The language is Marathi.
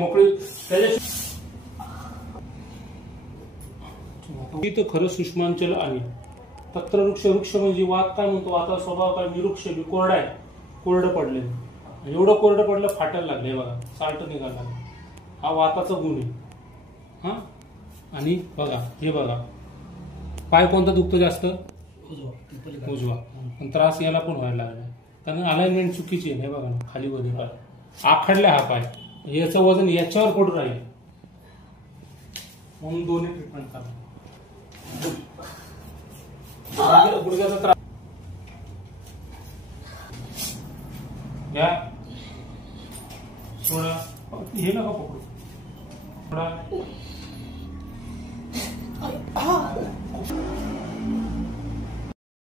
मोकळी त्याच्याशी तर खरं सुषमांचल आणि तत्र वृक्ष वृक्ष म्हणजे वात काय म्हणतो, आता स्वभाव काय निरुक्ष कोरडा आहे, कोरडं पडले, एवढं कोरडं पडलं फाटायला लागले बघा, साल्ट निघाला, हा वाताचा गुण आहे. हा आणि बघा हे बघा पाय कोणता दुखतो जास्त, उजवा, पण त्रास याला पण व्हायला लागला कारण अलाइनमेंट चुकीची आहे. बघा ना खाली वरती पाय आखडला, हा पाय याचं वजन याच्यावर पडून राहील म्हणून दोन्ही ट्रीटमेंट करा. गुडघ्याचा त्रास घ्या, थोडा हे नका पकडू, थोडा